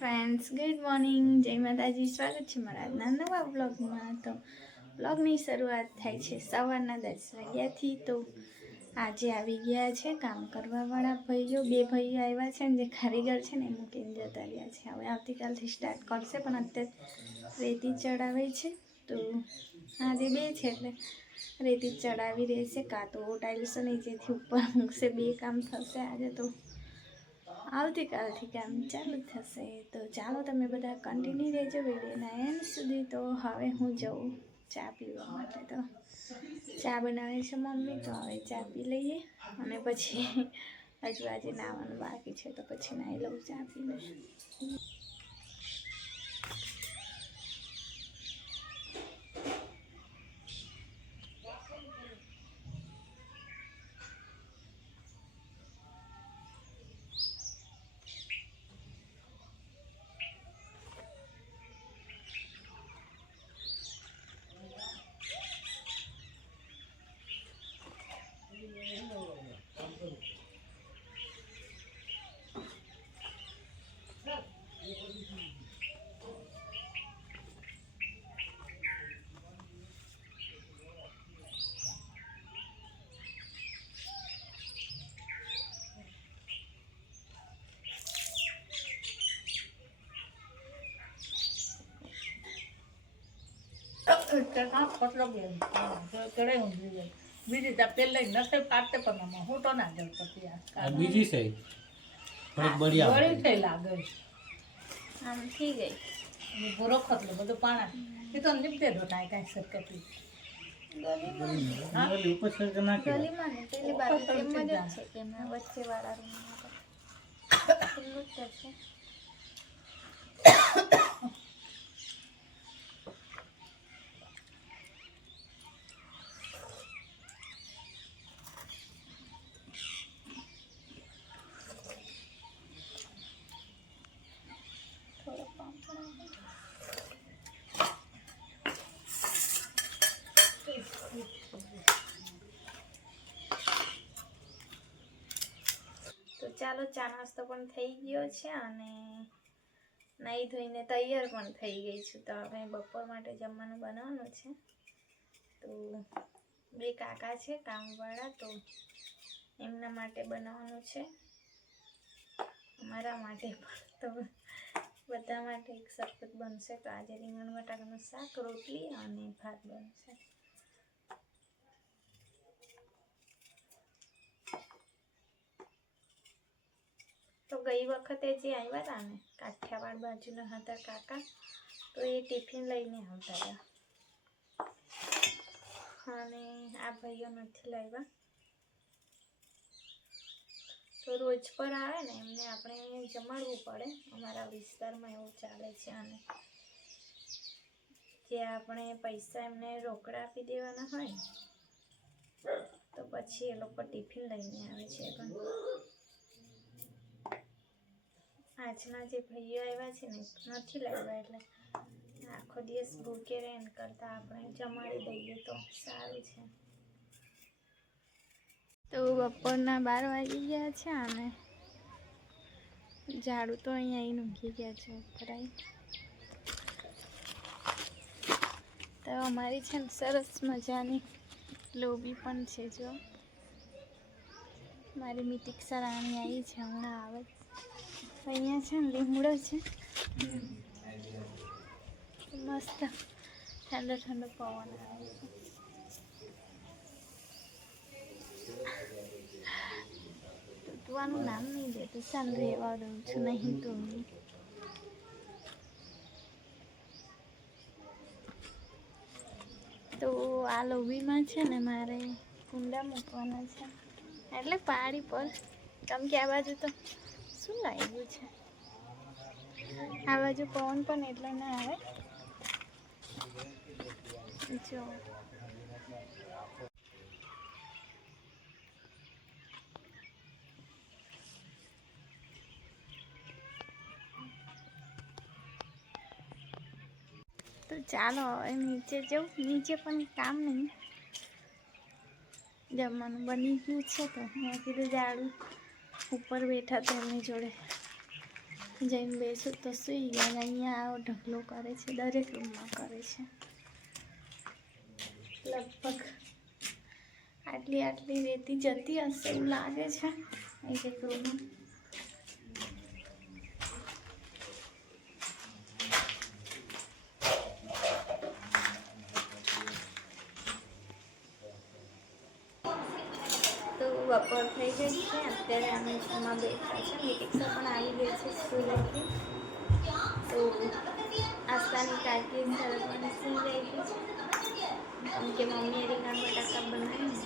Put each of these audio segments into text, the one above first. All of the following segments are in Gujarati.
ફ્રેન્ડ્સ ગુડ મોર્નિંગ, જય માતાજી. સ્વાગત છે મારા આજના નવા વ્લોગમાં. તો વ્લોગની શરૂઆત થાય છે સવારના 10 વાગ્યાથી. તો આજે આવી ગયા છે કામ કરવાવાળા ભાઈઓ, બે ભાઈઓ આવ્યા છે ને જે કારીગર છે ને એ મૂકીને જતા રહ્યા છે. હવે આવતીકાલથી સ્ટાર્ટ કરશે, પણ અત્યારે રેતી ચડાવે છે. તો આજે બે છે એટલે રેતી ચડાવી રહેશે, કાં તો ટાઇલ્સો નીચેથી ઉપર મૂકશે. બે કામ થશે આજે. તો આવતીકાલથી કામ ચાલુ થશે. તો ચાલો તમે બધા કન્ટિન્યુ રહેજો વિડીયોના એન્ડ સુધી. તો હવે હું જઉં ચા પીવા માટે. તો ચા બનાવે છે મમ્મી, તો હવે ચા પી લઈએ અને પછી હજુ આજે નાવાનું બાકી છે, તો પછી નાહી લઉં ચા પીને. બીજી પેલે નથી પાડતે પણ હું તો ના જઉં પછી બીજી છે બળી થઈ લાગે આમ થઈ ગઈ પૂરો ખતલો બધું પાણા એ તો નીપતે દો કાંઈ સરકતી ગલીમાં ને પેલી બાજુ એમ જ છે કે એમના વચ્ચે વાળા રૂમમાં ખુલ્લું જ છે. થોડો પાણી તો ચાલો, ચા નાસ્તો પણ થઈ ગયો છે અને નાહી ધોઈને તૈયાર પણ થઈ ગઈ છું. તો હવે બપોર માટે જમવાનું બનાવવાનું છે. તો બે કાકા છે કામવાળા, તો એમના માટે બનાવવાનું છે, અમારા માટે પણ. તો બધા માટે એક સરખું બનશે. તો આજે રીંગણ બટાકાનું શાક, રોટલી અને ભાત બનશે. તો ગઈ વખતે જે આવ્યા હતા ને કાઠિયાવાડ બાજુના હતા કાકા, તો એ ટિફિન લઈને આવતા હતા અને આ ભાઈઓ નથી લાવ્યા. તો રોજ પર આવે ને એમને આપણે જમાડવું પડે. અમારા વિસ્તારમાં એવું ચાલે છે. અને જે આપણે પૈસા એમને રોકડા આપી દેવાના હોય તો પછી એ લોકો ટિફિન લઈને આવે છે. પણ આજના જે ભાઈઓ આવ્યા છે ને નથી લાવ્યા, એટલે આખો દિવસ ભૂખે રહે ને કરતાં આપણે જમાડી દઈએ તો સારું છે. તો બપોરના 12 વાગી ગયા છે અને ઝાડુ તો અહીંયા આવીને ઊંઘી ગયા છે ઉપર આવી. તો અમારી છે ને સરસ મજાની લોબી પણ છે. જો મારી મિતિક્ષા રાણી આવી છે, હમણાં આવે. અહીંયા છે ને લીમડો છે, મસ્ત ઠંડો ઠંડો પવન આવે છે. તૂટવાનું નામ નહીં લેતું, ચાલ રહેવા દઉં છું, નહીં તો તો આ લોબીમાં છે ને મારે કુંડા મૂકવાના છે, એટલે પાડી પર. કેમ કે આ બાજુ તો શું લાગ્યું છે, આ બાજુ પવન પણ એટલો ના આવે. જો તો ચાલો હવે નીચે જવું. નીચે પણ કામ નહીં, જમવાનું બની ગયું છે. તો મેં કીધું ઝાડુ ઉપર બેઠા તો એમની જોડે જઈને બેસું તો સૂઈ ગયા. અહીંયા આવો ઢગલો કરે છે, દરેક રૂમમાં કરે છે. લગભગ આટલી રેતી જતી હશે એવું લાગે છે એક એક રૂમમાં. તો બપોર થઈ ગઈ છે, અત્યારે અમે જમવા બેઠા છે. નિતિક્ષા પણ આવી ગઈ છે સ્કૂલેથી. તો આસ્તાની કાકી સરસવાની સુઈ રહી ગઈ છે, કેમ કે મમ્મીએ રીંગણ બટાકા બનાવી.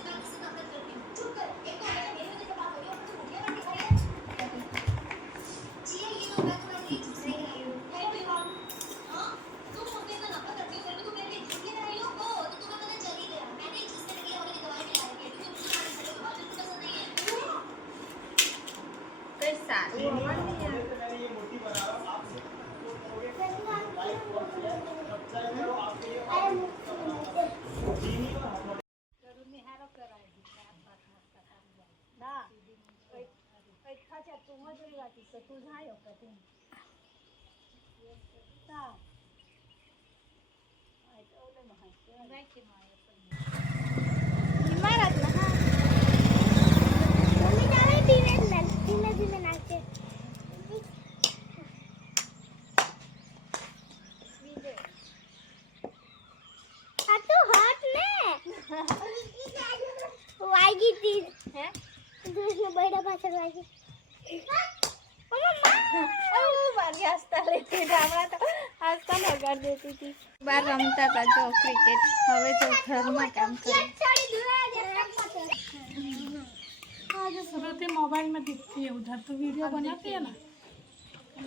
કઈ સારું હોવાનું યાર. બાર રમતા હતા જો ક્રિકેટ. હવે તો ઘરમાં કામ કરે. सूरत मोबाइल में दिखती है, उधर तो वीडियो बनाती है ना।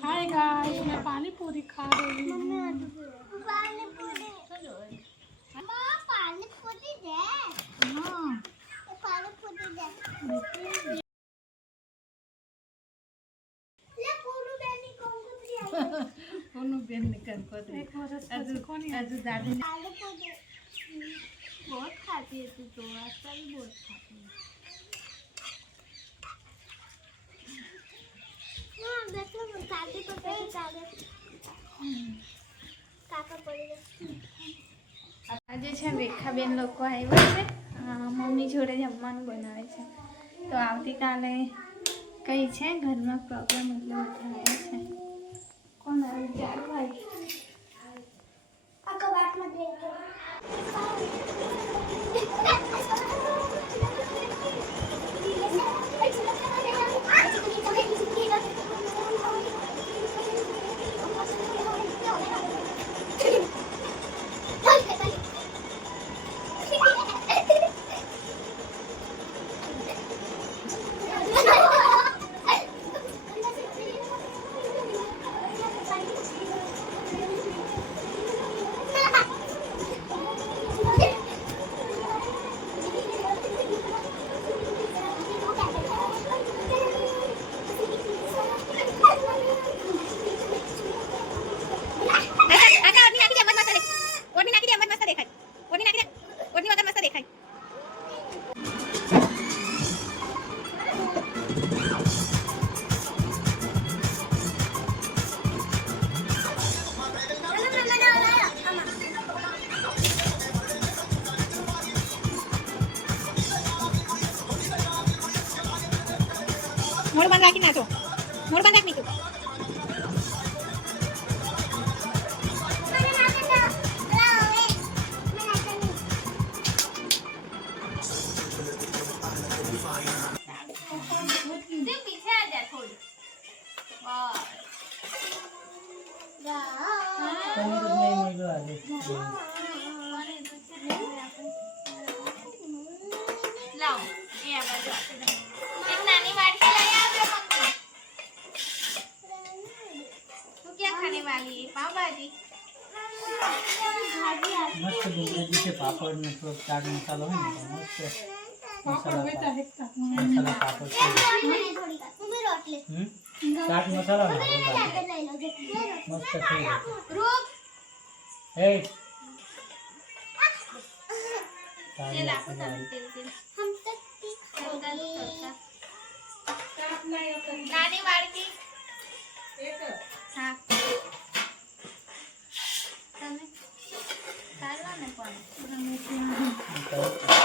हाय गाइस, मैं पानी पूरी खा रही हूँ। बहुत खाती है तू तो, आजकल भी बहुत खाती है. આજે છે રેખાબેન લોકો આવ્યા છે, મમ્મી જોડે જમવાનું બનાવે છે. તો આવતીકાલે કઈ છે ઘરમાં પ્રોગ્રામ, એટલે બધા આવ્યા છે. કોણ આવ્યું? જાડુભાઈ. मोड़ बंद रखी नाचो, मोड़ बंद रखनी तू। पीछे आ जा थोड़ी. लाओ ये आ बाजू एक नानी वाटकी ले आओ मम्मी. तू क्या खाने वाली है? पाव भाजी. मस्त डुंगळी से पापड़ में तो चाट मसाला है ना, मस्त मसाला पापड़ चाट मसाला ना मस्त ठीक है. हे ये लाखों तेल तेल हम तक नानी वाटकी અને ત્યાં તો